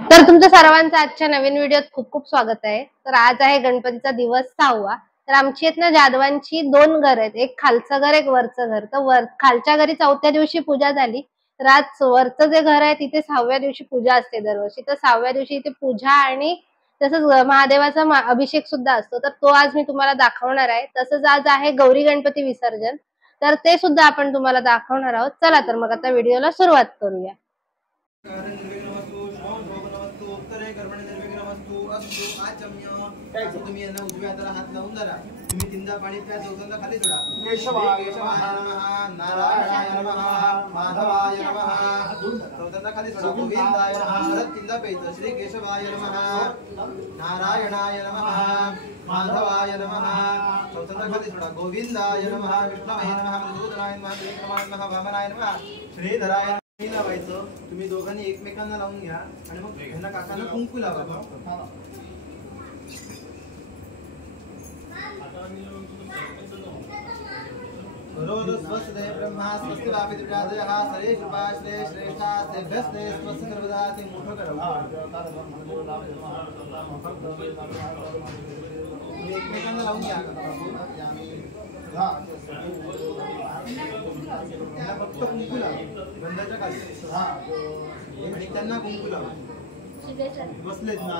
तर तुमच्या सर्वांचं आजच्या नवीन व्हिडिओत खूप खूप स्वागत आहे। तर आज आहे गणपतीचा दिवस 6वा। तर आमची आहेत ना जाधवांची 2 घर आहेत, एक खालचं घर एक वरचं घर। तर खालच्या घरी 4थ्या दिवशी पूजा झाली, तर आज वरचं जे घर आहे तिथे 6व्या दिवशी पूजा असते दरवर्षी। तर 6व्या दिवशी इथे पूजा आणि तसंच महादेवाचा अभिषेक सुद्धा असतो, तर तो आज मी तुम्हाला दाखवणार आहे। तसंच आज आहे गौरी गणपती विसर्जन, तर ते सुद्धा आपण तुम्हाला दाखवणार आहोत। चला तर मग आता व्हिडिओला सुरुवात करूया। तुम्ही यांना उजव्या हाताला हात लावून धरा। तुम्ही तीनदा पाणी त्या चौथ्यांदा खाली सोडा। केशवाय नमः, नारायणाय नमः, माधवाय नमः, चौथ्यांदा खाली सोडा। गोविंदाय नमः, परत तीनदा प्यायचं। श्री केशवाय नमः, नारायणाय नमः, माधवाय नमः, चौथ्यांदा खाली सोडा। गोविंदाय नमः, विष्णवे नमः, मधुसूदनाय नमः, विक्रमाय नमः, वामनाय नमः, श्रीधराय लावायचं। तुम्ही दोघांनी एकमेकांना लावून घ्या आणि मग ह्यांना काकांना कुंकू लावा। स्वस्ति ब्रह्मा स्वस्ति वापितृजातयः सरे कृपाश्रे श्रेष्ठास्तेभ्यस्ते स्वस्ति सर्वदा ते मोठं करा। एकमेकांना लावून घ्या। फक्त कुंकू लावा गंधाच्या खाली आणि त्यांना कुंकू लावा। बसलेत ना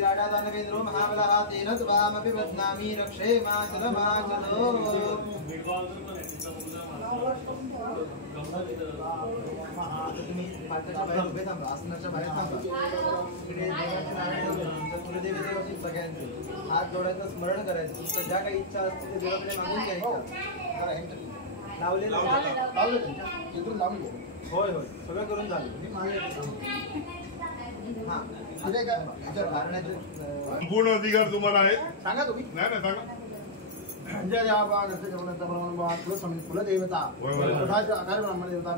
राजादानवेन्द्रो महाबलः तेन त्वामपि बध्नामि रक्षे माचलमाचलो। तुम्ही पाटाच्या बाहेर उभे थांबा, आसनाच्या बाहेर थांबा। इकडे कुलदेवी देवाची सगळ्यांचे हात जोडायचं, स्मरण करायचं। तुमचं ज्या काही इच्छा असतील ते देवाकडे मागून घ्यायच्या। लावलेलं इथून लावून घ्या। होय होय सगळं करून झालं। पूर्ण अधिकार तुम्हाला आहे। सांगा तुम्ही। नाही सांगा। कुलदेवता ब्राह्मण देवता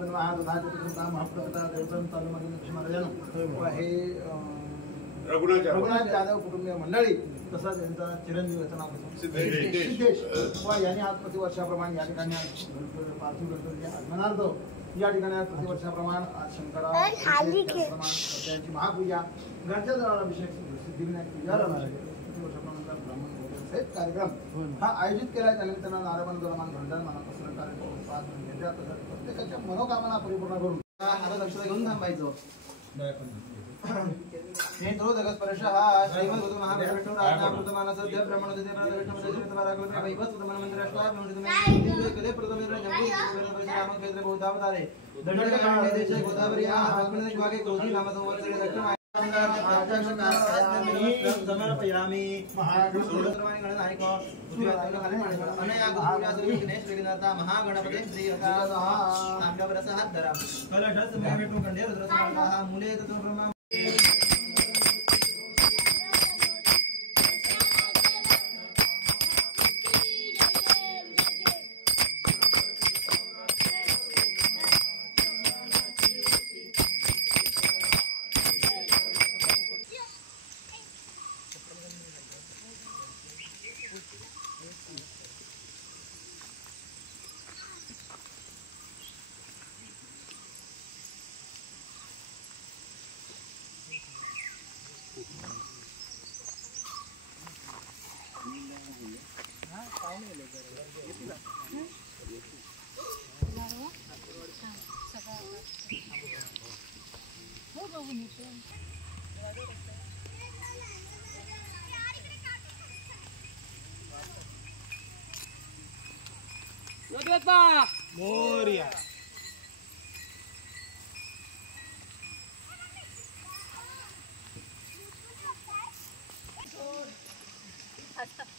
हे रघुनाथ जाधव कुटुंबीय मंडळी, तसंच यांचा चिरंजीव सिद्धेश यांनी आज प्रतिवर्षाप्रमाणे या ठिकाणी पार्थिव गणपतीच्या आगमनार्थ या ठिकाणी आज प्रतिवर्षाप्रमाणे आज शंकराची महापूजा घरच्या जवळ अभिषेक सिद्धिविनायक पूजा राहणार आहे। प्रतिवर्षाप्रमाणे ब्राह्मण कार्यक्रम हा आयोजित केला। त्यानिमित्तानं नारबन गरमान भंडार मानपसरण कार्यक्रम प्रत्येकाच्या मनोकामना परिपूर्ण करून आता लक्षात घेऊन थांबायचं। स्पर्शः श्रीमद् महाविष्णु राजनामृतमानस देव ब्रह्मण देव विष्णु देव पराक्रम वैभव सुदमन मंत्रश्वार नमोदितमे प्रथमेन्द्र जम्बू राम क्षेत्र गोदावतारे दंडक कांडे देश गोदावरी आत्मने विभागे क्रोधी नाम संवत्सरे दक्षिण समर्पयामि। महागणपती गणनायक अनया गुरुराजरी गणेश विघ्नहर्ता महागणपते श्री नामकावरस हात धरा। कलश समय विष्णु कंडे रुद्र समर्पः मूले ततो ब्रह्मा मोरया।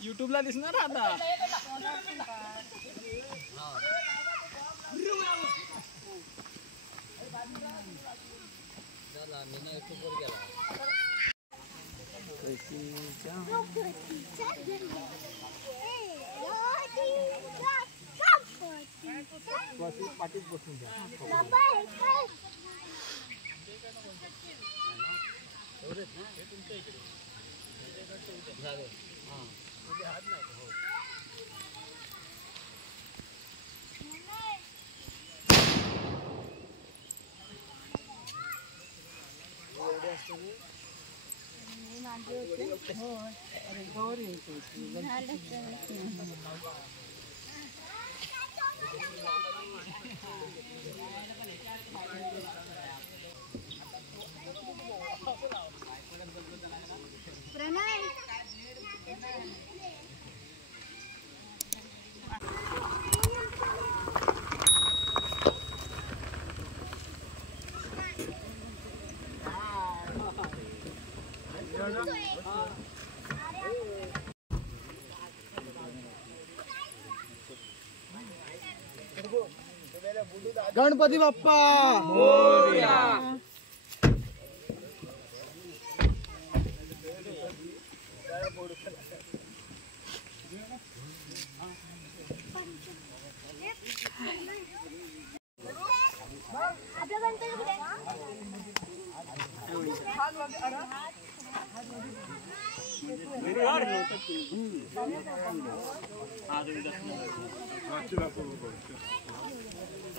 यूट्यूबला दिसणार आता। पाठीत बसून द्या। हात नाही गणपती बाप्पा मोरया.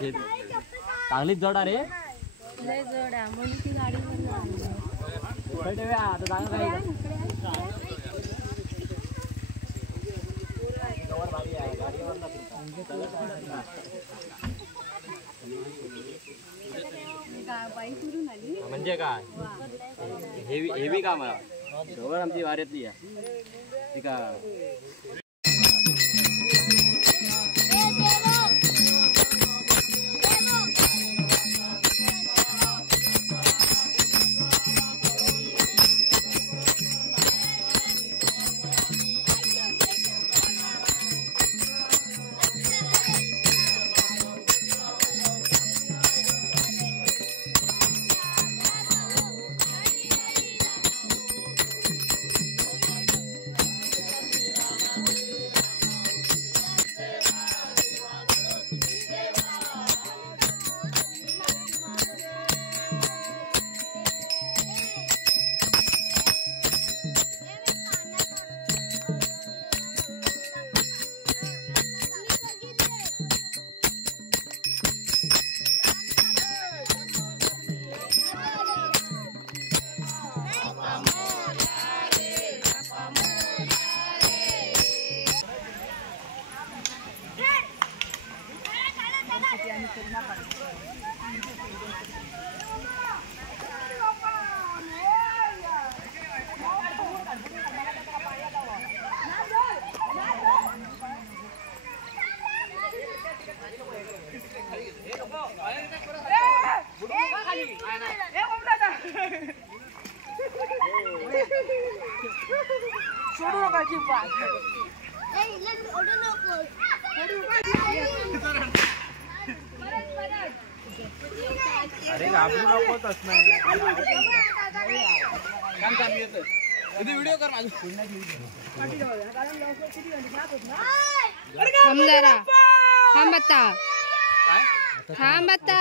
चांगलीच जोड रे लय जोड आहे म्हणून ती गाडी म्हणजे काय हेवी काम आहे जवळ आमची वाऱ्यातली आहे ठीक आहे. अरे घाबरू नकोच नाही. व्हिडिओ कर थांब जरा थांब आता थांब आता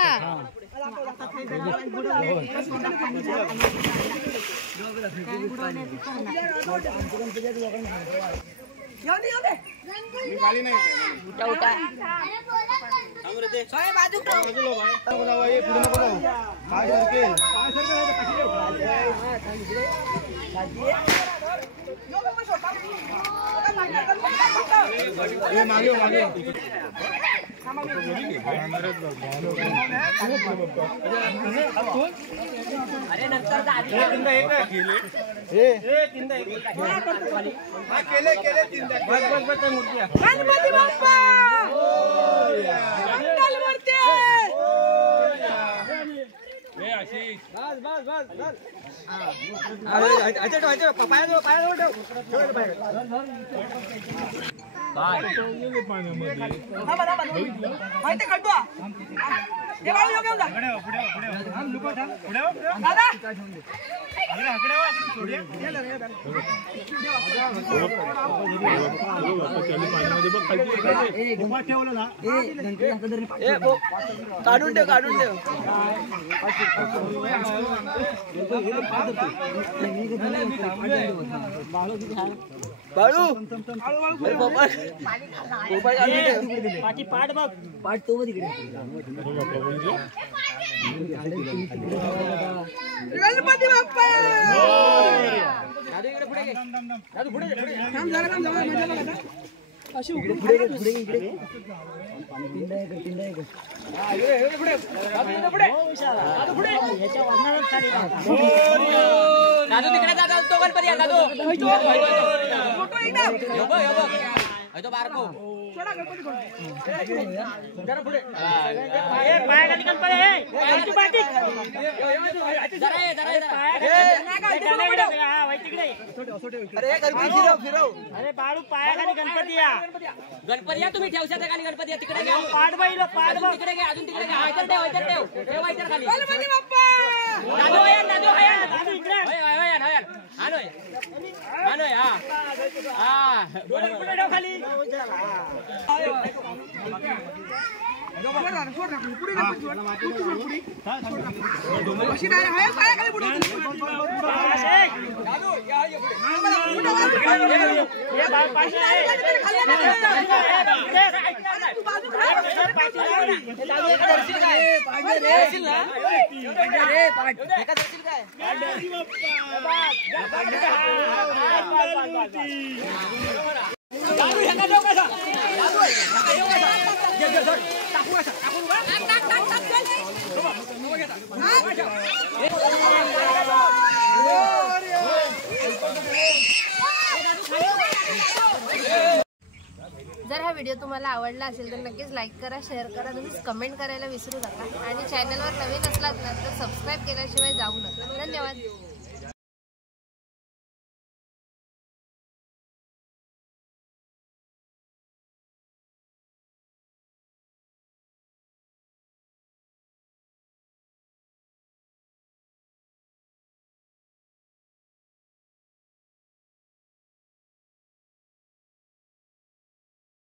गणपती बाप्पा मंगल मूर्ती काढून ठेव काढून ठेव बाळू पाठ बघ पाठ तो तिकडे गणपती बाप्पा अरे बाळू पायाखाली गणपती या. गणपती या तुम्ही ठेवशा त्या खाली गणपती या तिकडे घ्या पाठ बाईलो पाठ अजून तिकडे घ्या अजून तिकडे घ्या इतर ठेव ठेव इतर खाली गणपती बाप्पा दादू आया दादू इकडे हानोय हा डोळे पुढे ठेव खाली. जर हा व्हिडिओ तुम्हाला आवडला असेल तर नक्कीच लाईक करा, शेअर करा, तुम्ही कमेंट करायला विसरू नका आणि चॅनलवर नवीन असलात ना तर सबस्क्राईब केल्याशिवाय जाऊ नका. धन्यवाद.